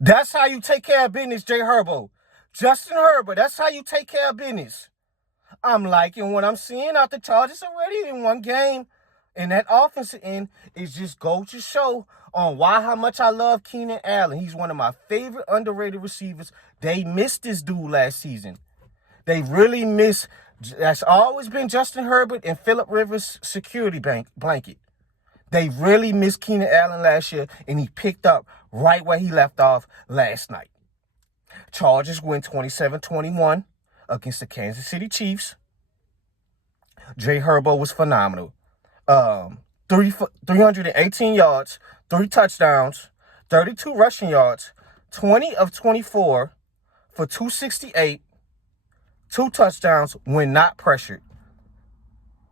That's how you take care of business, Jay Herbo. Justin Herbert, that's how you take care of business. I'm liking what I'm seeing out the Chargers already in one game. And that offensive end is just go to show on why how much I love Keenan Allen. He's one of my favorite underrated receivers. They missed this dude last season. They really miss. That's always been Justin Herbert and Phillip Rivers' security blanket. They really missed Keenan Allen last year, and he picked up right where he left off last night. Chargers win 27-21 against the Kansas City Chiefs. Jay Herbo was phenomenal. 318 yards, 3 touchdowns, 32 rushing yards, 20 of 24 for 268, 2 touchdowns when not pressured.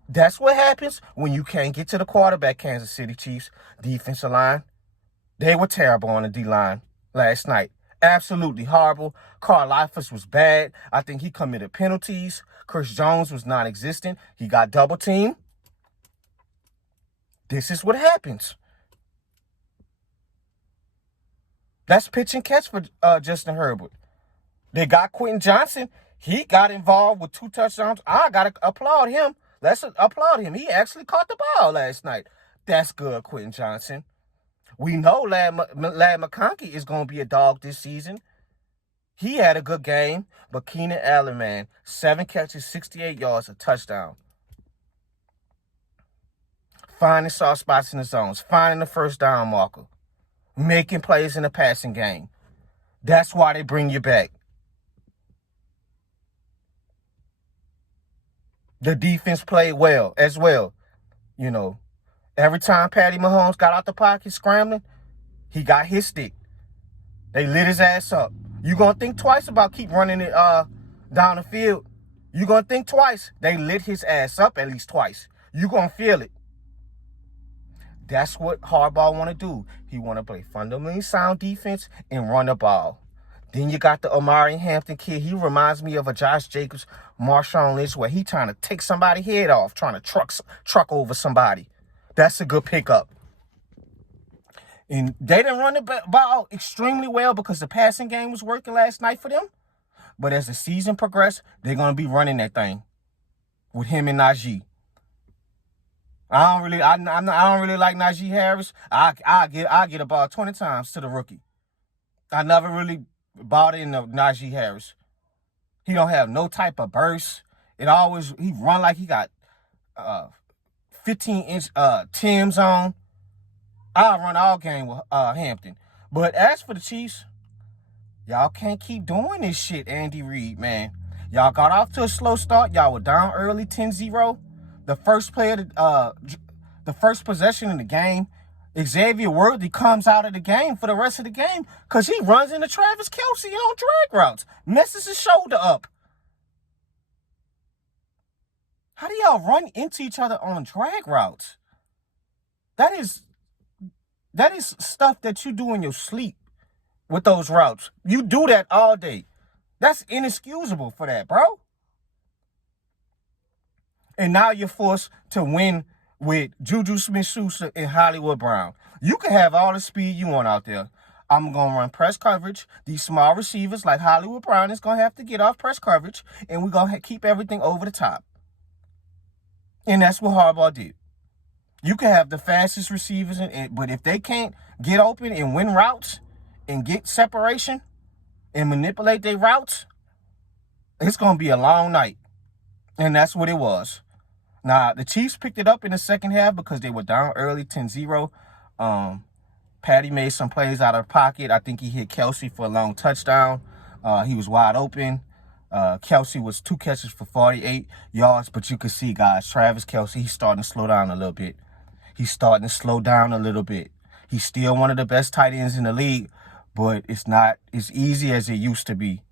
That's what happens when you can't get to the quarterback, Kansas City Chiefs. Defensive line, they were terrible on the D-line last night. Absolutely horrible. Carl Leifers was bad. I think he committed penalties. Chris Jones was non-existent. He got double-teamed. This is what happens. That's pitch and catch for Justin Herbert. They got Quentin Johnson. He got involved with 2 touchdowns. I got to applaud him. Let's applaud him. He actually caught the ball last night. That's good, Quentin Johnson. We know Lad McConkey is going to be a dog this season. He had a good game, but Keenan Allen, man, 7 catches, 68 yards, a touchdown. Finding soft spots in the zones, finding the first down marker, making plays in the passing game. That's why they bring you back. The defense played well as well. You know, every time Patty Mahomes got out the pocket scrambling, he got his stick. They lit his ass up. You're going to think twice about keep running it down the field. You're going to think twice. They lit his ass up at least twice. You're going to feel it. That's what Harbaugh want to do. He want to play fundamentally sound defense and run the ball. Then you got the Omari Hampton kid. He reminds me of a Josh Jacobs, Marshawn Lynch, where he trying to take somebody's head off, trying to truck over somebody. That's a good pickup. And they didn't run the ball extremely well because the passing game was working last night for them. But as the season progressed, they're going to be running that thing with him and Najee. I don't really like Najee Harris. I get about 20 times to the rookie. I never really bought into Najee Harris. He don't have no type of burst. He run like he got 15-inch Timbs on. I'll run all game with Hampton. But as for the Chiefs, y'all can't keep doing this shit, Andy Reid, man. Y'all got off to a slow start. Y'all were down early 10-0. The first possession in the game, Xavier Worthy comes out of the game for the rest of the game because he runs into Travis Kelce on drag routes, messes his shoulder up. How do y'all run into each other on drag routes? That is stuff that you do in your sleep with those routes. You do that all day. That's inexcusable for that, bro. And now you're forced to win with Juju Smith-Schuster and Hollywood Brown. You can have all the speed you want out there. I'm going to run press coverage. These small receivers like Hollywood Brown is going to have to get off press coverage, and we're going to keep everything over the top. And that's what Harbaugh did. You can have the fastest receivers, but if they can't get open and win routes and get separation and manipulate their routes, it's going to be a long night. And that's what it was. Now, the Chiefs picked it up in the second half because they were down early 10-0. Patty made some plays out of pocket. I think he hit Kelce for a long touchdown. He was wide open. Kelce was 2 catches for 48 yards. But you can see, guys, Travis Kelce, he's starting to slow down a little bit. He's still one of the best tight ends in the league, but it's not as easy as it used to be.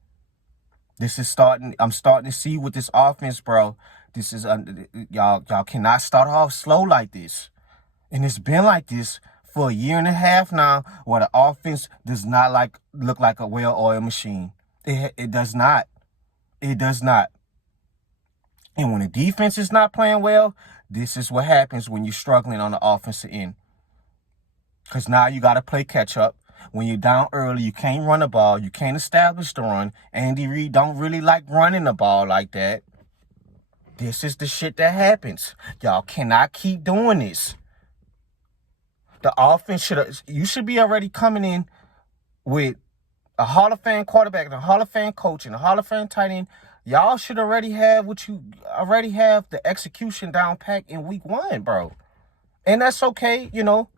I'm starting to see with this offense, bro. This is y'all cannot start off slow like this. And it's been like this for a year and a half now, where the offense does not look like a well-oiled machine. It does not. It does not. And when the defense is not playing well, this is what happens when you're struggling on the offensive end. Because now you got to play catch-up. When you're down early, you can't run the ball. You can't establish the run. Andy Reid don't really like running the ball like that. This is the shit that happens. Y'all cannot keep doing this. The offense you should be already coming in with a Hall of Fame quarterback and a Hall of Fame coach and a Hall of Fame tight end. Y'all should already have the execution down pat in week 1, bro. And that's okay, you know.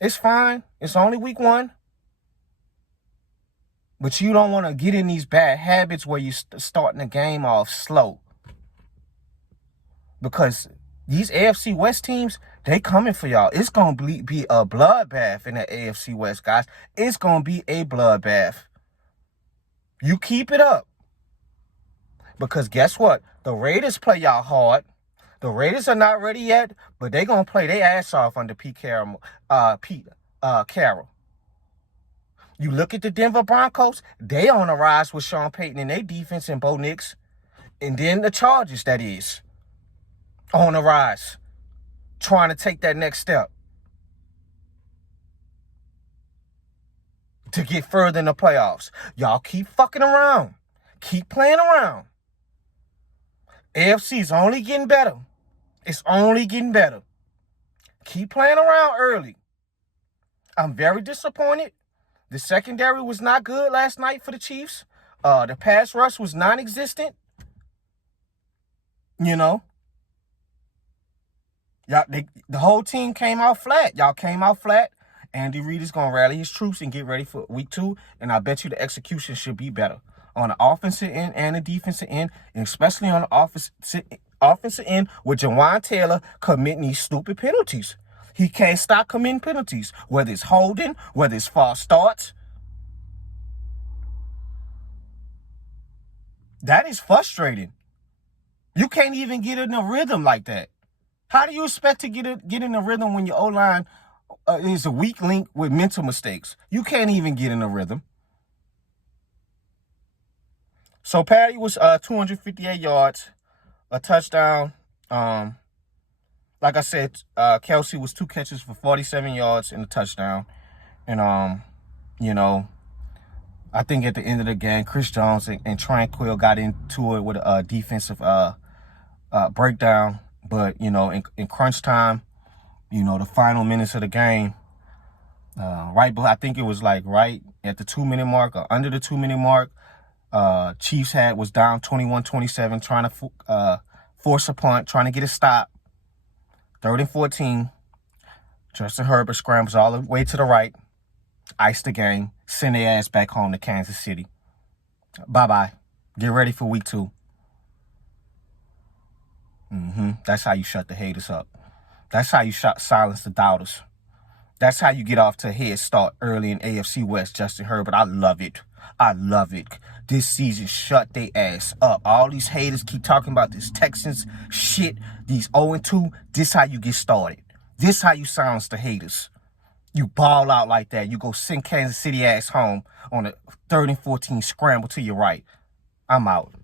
It's fine. It's only week 1. But you don't want to get in these bad habits where you're starting the game off slow. Because these AFC West teams, they coming for y'all. It's going to be a bloodbath in the AFC West, guys. It's going to be a bloodbath. You keep it up. Because guess what? The Raiders play y'all hard. The Raiders are not ready yet, but they're going to play their ass off under Pete Carroll. You look at the Denver Broncos, they on a rise with Sean Payton and their defense and Bo Nix. And then the Chargers, that is, on a rise, trying to take that next step to get further in the playoffs. Y'all keep fucking around. Keep playing around. AFC is only getting better. It's only getting better. Keep playing around early. I'm very disappointed. The secondary was not good last night for the Chiefs. The pass rush was non-existent. You know. The whole team came out flat. Y'all came out flat. Andy Reid is going to rally his troops and get ready for week 2. And I bet you the execution should be better on the offensive end and the defensive end, and especially on the offensive end with Jawan Taylor committing these stupid penalties. He can't stop committing penalties, whether it's holding, whether it's false starts. That is frustrating. You can't even get in a rhythm like that. How do you expect to get in a rhythm when your O-line is a weak link with mental mistakes? You can't even get in a rhythm. So Patty was 258 yards, a touchdown. Like I said, Kelsey was 2 catches for 47 yards and a touchdown. And, you know, I think at the end of the game, Chris Jones and Tranquil got into it with a defensive breakdown. But, you know, in crunch time, you know, the final minutes of the game, I think it was like right at the 2-minute mark or under the 2-minute mark, Chiefs was down 21-27, trying to force a punt, trying to get a stop. 3rd and 14. Justin Herbert scrambles all the way to the right, ice the game, send their ass back home to Kansas City. Bye-bye. Get ready for week 2. That's how you shut the haters up. That's how you silence the doubters. That's how you get off to a head start early in AFC West, Justin Herbert. I love it. I love it. This season, shut their ass up. All these haters keep talking about this Texans shit, these 0-2. This how you get started. This how you silence the haters. You ball out like that. You go send Kansas City ass home on a 3rd and 14 scramble to your right. I'm out.